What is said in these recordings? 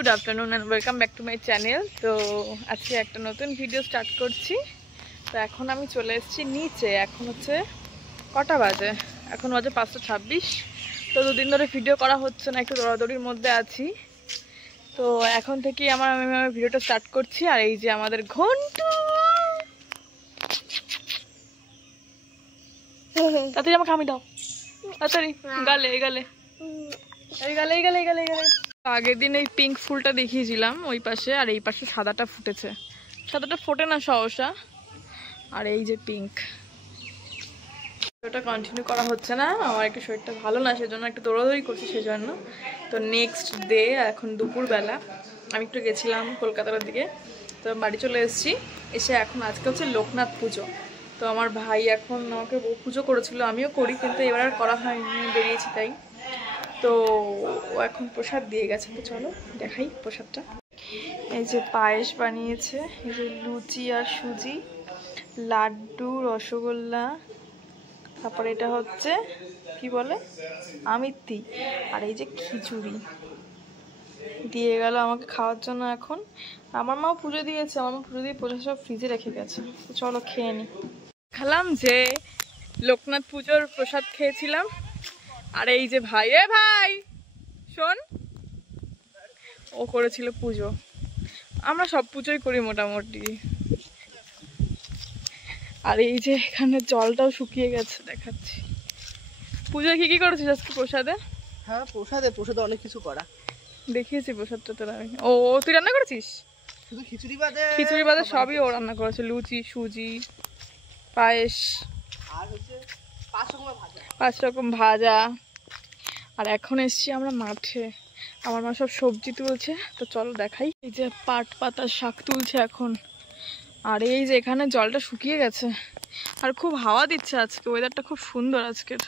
Good afternoon and welcome back to my channel. তো আজকে একটা নতুন ভিডিও স্টার্ট করছি। তো এখন আমি চলে এসেছি নিচে। এখন হচ্ছে কটা বাজে? এখন বাজে 5:26। তো দুদিন ধরে ভিডিও করা হচ্ছে না, একটু দৌড়াদৌড়ির মধ্যে আছি। তো এখন থেকেই আমি ভিডিওটা স্টার্ট করছি। আর এই যে আমাদের ঘন্টু, তাড়াতাড়ি আমাকে আমি দাও, তাড়াতাড়ি গালে গালে এই গালে এই গালে এই গালে এই গালে। আগের দিন এই পিঙ্ক ফুলটা দেখিয়েছিলাম ওই পাশে, আর এই পাশে সাদাটা ফুটেছে। সাদাটা ফোটে না সহসা, আর এই যে পিঙ্ক। ওটা কন্টিনিউ করা হচ্ছে না, আমার একটু শরীরটা ভালো না, সেজন্য একটু দৌড়াদৌড়ি করছি সেজন্য। তো নেক্সট ডে, এখন দুপুরবেলা আমি একটু গেছিলাম কলকাতার দিকে, তো বাড়ি চলে এসেছি। এসে এখন আজকে হচ্ছে লোকনাথ পুজো। তো আমার ভাই এখন আমাকে পুজো করেছিল, আমিও করি, কিন্তু এবার আর করা হয়নি, বেরিয়েছি তাই। তো ও এখন প্রসাদ দিয়ে গেছে, তো চলো দেখাই প্রসাদটা। এই যে পায়েস বানিয়েছে, এই যে লুচি আর সুজি, লাড্ডু, রসগোল্লা, তারপরে এটা হচ্ছে কি বলে আমিত্তি, আর এই যে খিচুড়ি দিয়ে গেল আমাকে খাওয়ার জন্য। এখন আমার মাও পুজো দিয়েছে, আমার মা পুজো দিয়ে প্রসাদ সব ফ্রিজে রেখে গেছে। তো চলো খেয়ে নি। খেলাম যে লোকনাথ পুজোর প্রসাদ খেয়েছিলাম। আর এই যে ভাই, ভাই শোন, ও করেছিল পুজো। আমরা সব পুজোই করি মোটামুটি। আর এই যে এখানে জলটাও শুকিয়ে গেছে, দেখাচ্ছি। পুজোয় কি কি করেছিস আজকে প্রসাদে? হ্যাঁ, প্রসাদে অনেক কিছু করা দেখিয়েছি প্রসাদটা তোর আমি। ও তুই রান্না করেছিস? শুধু খিচুড়ি বাদে সবই ও রান্না করেছে। লুচি, সুজি, পায়েস, আর হচ্ছে 5 রকম ভাজা। আর এখন এসছি আমরা মাঠে, আমার মা সব সবজি তুলছে, তো চলো দেখাই। এই যে পাট পাতা শাক তুলছে এখন। আর এই যে এখানে জলটা শুকিয়ে গেছে, আর খুব হাওয়া দিচ্ছে আজকে, ওয়েদারটা খুব সুন্দর আজকের।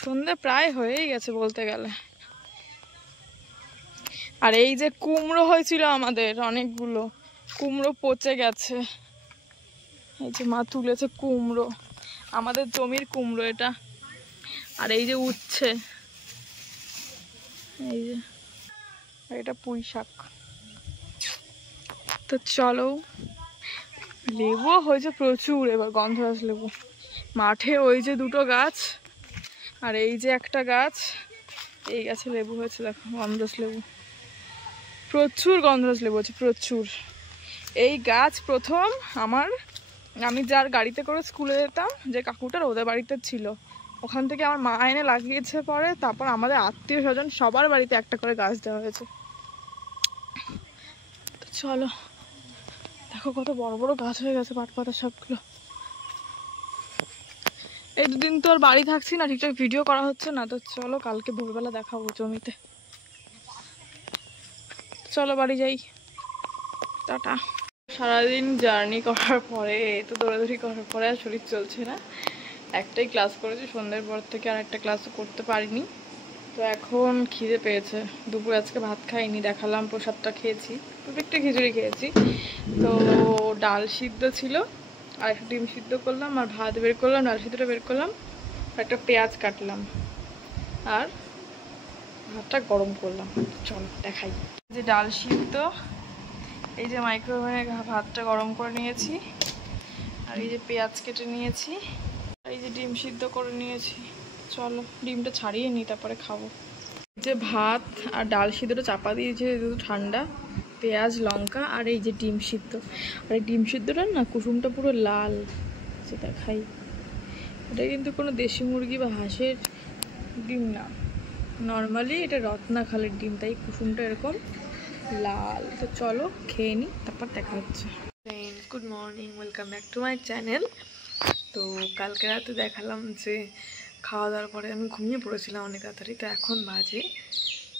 সন্ধে প্রায় হয়েই গেছে বলতে গেলে। আর এই যে কুমড়ো হয়েছিল আমাদের অনেকগুলো, কুমড়ো পচে গেছে। এই যে মা তুলেছে কুমড়ো, আমাদের জমির কুমড়ো এটা। আর এই যে উচ্ছে, এই যে, আর এটা পুঁই শাক। তো চলো, লেবুও হয়েছে প্রচুর এবার, গন্ধরাজ লেবু। মাঠে ওই যে দুটো গাছ, আর এই যে একটা গাছ, এই গাছে লেবু হয়েছে, দেখো গন্ধরাজ লেবু। প্রচুর গন্ধরাজ লেবু হচ্ছে, প্রচুর। এই গাছ প্রথম আমি যার গাড়িতে করে স্কুলে যেতাম, যে কাকুটার, ওদের বাড়িতে ছিল। ওখান থেকে আমার মা এনে লাগিয়েছে পরে, তারপর আমাদের আত্মীয় স্বজন সবার বাড়িতে একটা করে গাছ দেওয়া হয়েছে। তো চলো দেখো কত বড় বড় গাছ হয়ে গেছে, পাট পাতা সবগুলো। এই দুদিন তো আর বাড়ি থাকছি না, ঠিকঠাক ভিডিও করা হচ্ছে না। তো চলো কালকে ভোরবেলা দেখাবো জমিতে। চলো বাড়ি যাই, টাটা। সারাদিন জার্নি করার পরে, তো দৌড়াদৌড়ি করার পরে আর শরীর চলছে না। একটাই ক্লাস করেছি সন্ধ্যের পর থেকে, আর একটা ক্লাসও করতে পারিনি। তো এখন খিদে পেয়েছে। দুপুর আজকে ভাত খাইনি, দেখালাম প্রসাদটা খেয়েছি, প্রত্যেকটা খিচুড়ি খেয়েছি। তো ডাল সিদ্ধ ছিল, আর একটা ডিম সিদ্ধ করলাম, আর ভাত বের করলাম, ডাল সিদ্ধটা বের করলাম, আর একটা পেঁয়াজ কাটলাম, আর ভাতটা গরম করলাম। চলো দেখাই। যে ডাল সিদ্ধ, এই যে মাইক্রোওভেনে ভাতটা গরম করে নিয়েছি, আর এই যে পেঁয়াজ কেটে নিয়েছি, আর এই যে ডিম সিদ্ধ করে নিয়েছি। চলো ডিমটা ছাড়িয়ে নিই, তারপরে খাবো। যে ভাত আর ডাল সিদ্ধটা চাপা দিয়েছে, যেহেতু ঠান্ডা, পেঁয়াজ লঙ্কা, আর এই যে ডিম সিদ্ধ। আর এই ডিম সিদ্ধটা না, কুসুমটা পুরো লাল, যে দেখাই। এটা কিন্তু কোনো দেশি মুরগি বা হাঁসের ডিম না, নর্মালি এটা রত্নাখালের ডিম, তাই কুসুমটা এরকম লাল। তো চলো খেয়ে নিই, তারপর দেখা হচ্ছে। Good morning, welcome back to my channel. তো কালকে রাতে দেখালাম যে খাওয়া দাওয়ার পরে আমি ঘুমিয়ে পড়েছিলাম অনেক তাড়াতাড়ি। তো এখন বাজে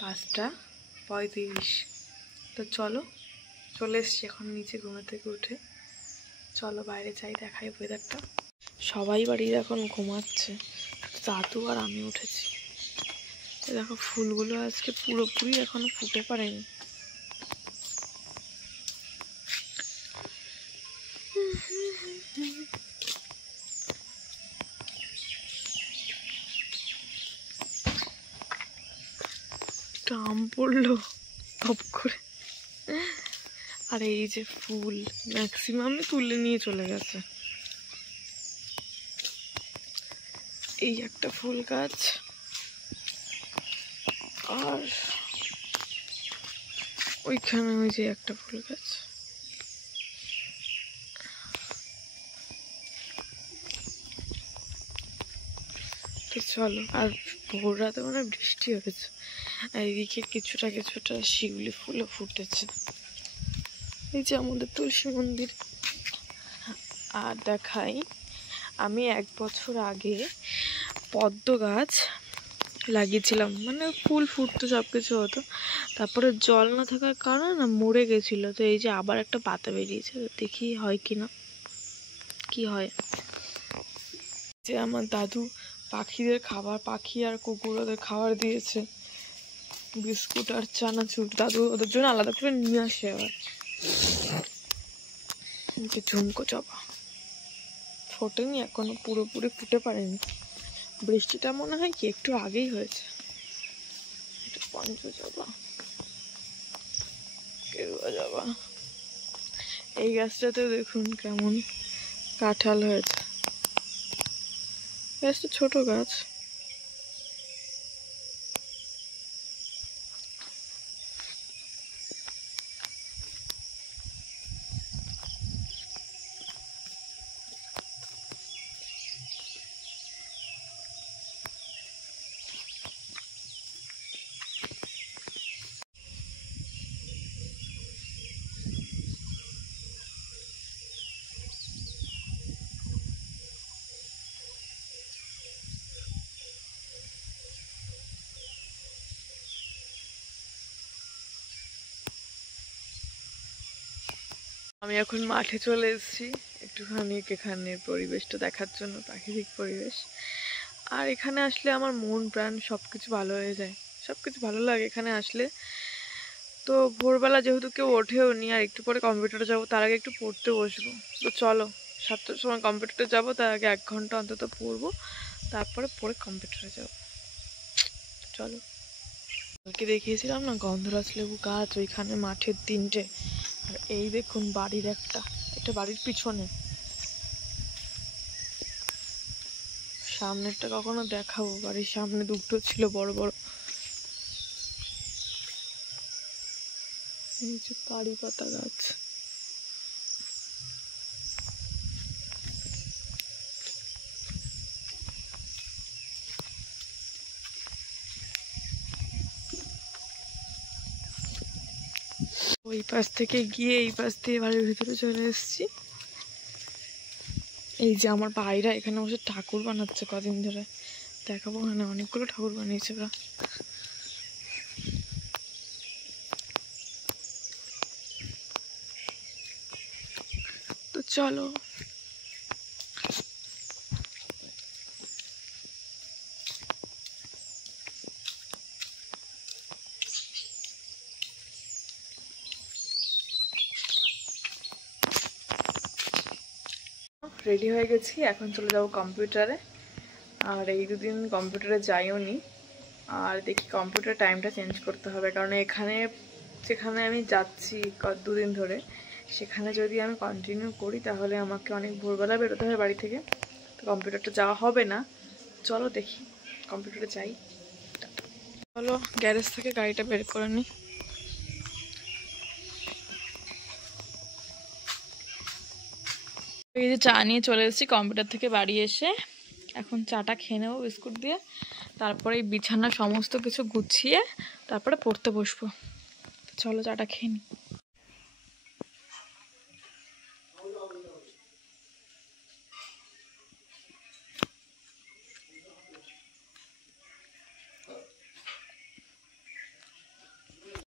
5:35। তো চলো চলে এসছি এখন নিচে ঘুমে থেকে উঠে। চলো বাইরে যাই, দেখাই ওয়েদারটা। সবাই বাড়ির এখন ঘুমাচ্ছে, দাদু আর আমি উঠেছি। দেখো ফুলগুলো আজকে পুরোপুরি এখনো ফুটে পারেনি। আম পড়লো, টপ করে। আর এই যে ফুল ম্যাক্সিমাম তুলে নিয়ে চলে গেছে। এই একটা ফুল গাছ, আর ওইখানে ওই যে একটা ফুল গাছ। তো চলো, আর ভোর রাতে মানে বৃষ্টি হয়েছে, আর এদিকে কিছুটা কিছুটা শিউলি ফুলও ফুটেছে। এই যে আমাদের তুলসী মন্দির। আর দেখাই, আমি 1 বছর আগে পদ্ম গাছ লাগিয়েছিলাম, মানে ফুল ফুটতো সব কিছু হতো, তারপরে জল না থাকার কারণে না মরে গেছিলো। তো এই যে আবার একটা পাতা বেরিয়েছে, দেখি হয় কিনা, কি হয়। যে আমার দাদু পাখিদের খাবার, পাখি আর কুকুর ওদের খাবার দিয়েছে, বিস্কুট আর চানাচুর, দাদু ওদের জন্য আলাদা করে নিয়ে আসে। আবার ঝুমকো জবা ফোটেনি এখনো, পুরোপুরি ফুটে পারেনি, বৃষ্টিটা মনে হয় কি একটু আগেই হয়েছে। এটা পঞ্চজবা, কেরুয়া জবা। এই গাছটাতে দেখুন কেমন কাঁঠাল হয়েছে, গাছটা ছোট গাছ। আমি এখন মাঠে চলে এসেছি একটুখানি এখানের পরিবেশটা দেখার জন্য, প্রাকৃতিক পরিবেশ। আর এখানে আসলে আমার মন প্রাণ সবকিছু ভালো হয়ে যায়, সবকিছু ভালো লাগে এখানে আসলে। তো ভোরবেলা যেহেতু কেউ ওঠেও নি, আর একটু পরে কম্পিউটারে যাবো, তার আগে একটু পড়তে বসবো। তো চলো 7টার সময় কম্পিউটারে যাবো, তার আগে 1 ঘন্টা অন্তত পড়বো, তারপরে পরে কম্পিউটারে যাবো। চলো, কালকে দেখিয়েছিলাম না গন্ধরাজ লেবু গাছ, ওইখানে মাঠের 3টে। আর এই দেখুন বাড়ির একটা, এটা বাড়ির পিছনে, সামনেরটা কখনো দেখাবো, বাড়ির সামনে 2টো ছিল বড় বড়। এই যে কারি পাতা গাছ। ওই পাশ থেকে গিয়ে এই পাশ দিয়ে বাড়ির ভিতরে চলে এসেছি। এই যে আমার ভাইরা এখানে বসে ঠাকুর বানাচ্ছে কদিন ধরে, দেখাবো। ওখানে অনেকগুলো ঠাকুর বানিয়েছে ওরা। তো চলো, রেডি হয়ে গেছি, এখন চলে যাব কম্পিউটারে। আর এই 2 দিন কম্পিউটারে যাইও নি, আর দেখি কম্পিউটার টাইমটা চেঞ্জ করতে হবে, কারণ এখানে যেখানে আমি যাচ্ছি 2 দিন ধরে, সেখানে যদি আমি কন্টিনিউ করি তাহলে আমাকে অনেক ভোরবেলা বেরোতে হবে বাড়ি থেকে, তো কম্পিউটারটা যাওয়া হবে না। চলো দেখি কম্পিউটারে যাই। চলো গ্যারেজ থেকে গাড়িটা বের করে নিই। এই যে চা নিয়ে চলে এসেছি কম্পিউটার থেকে বাড়ি এসে, এখন চাটা খেয়ে নেবো বিস্কুট দিয়ে, তারপরে এই বিছানা সমস্ত কিছু গুছিয়ে তারপরে পড়তে বসবো। চলো চাটা খেয়ে নিই।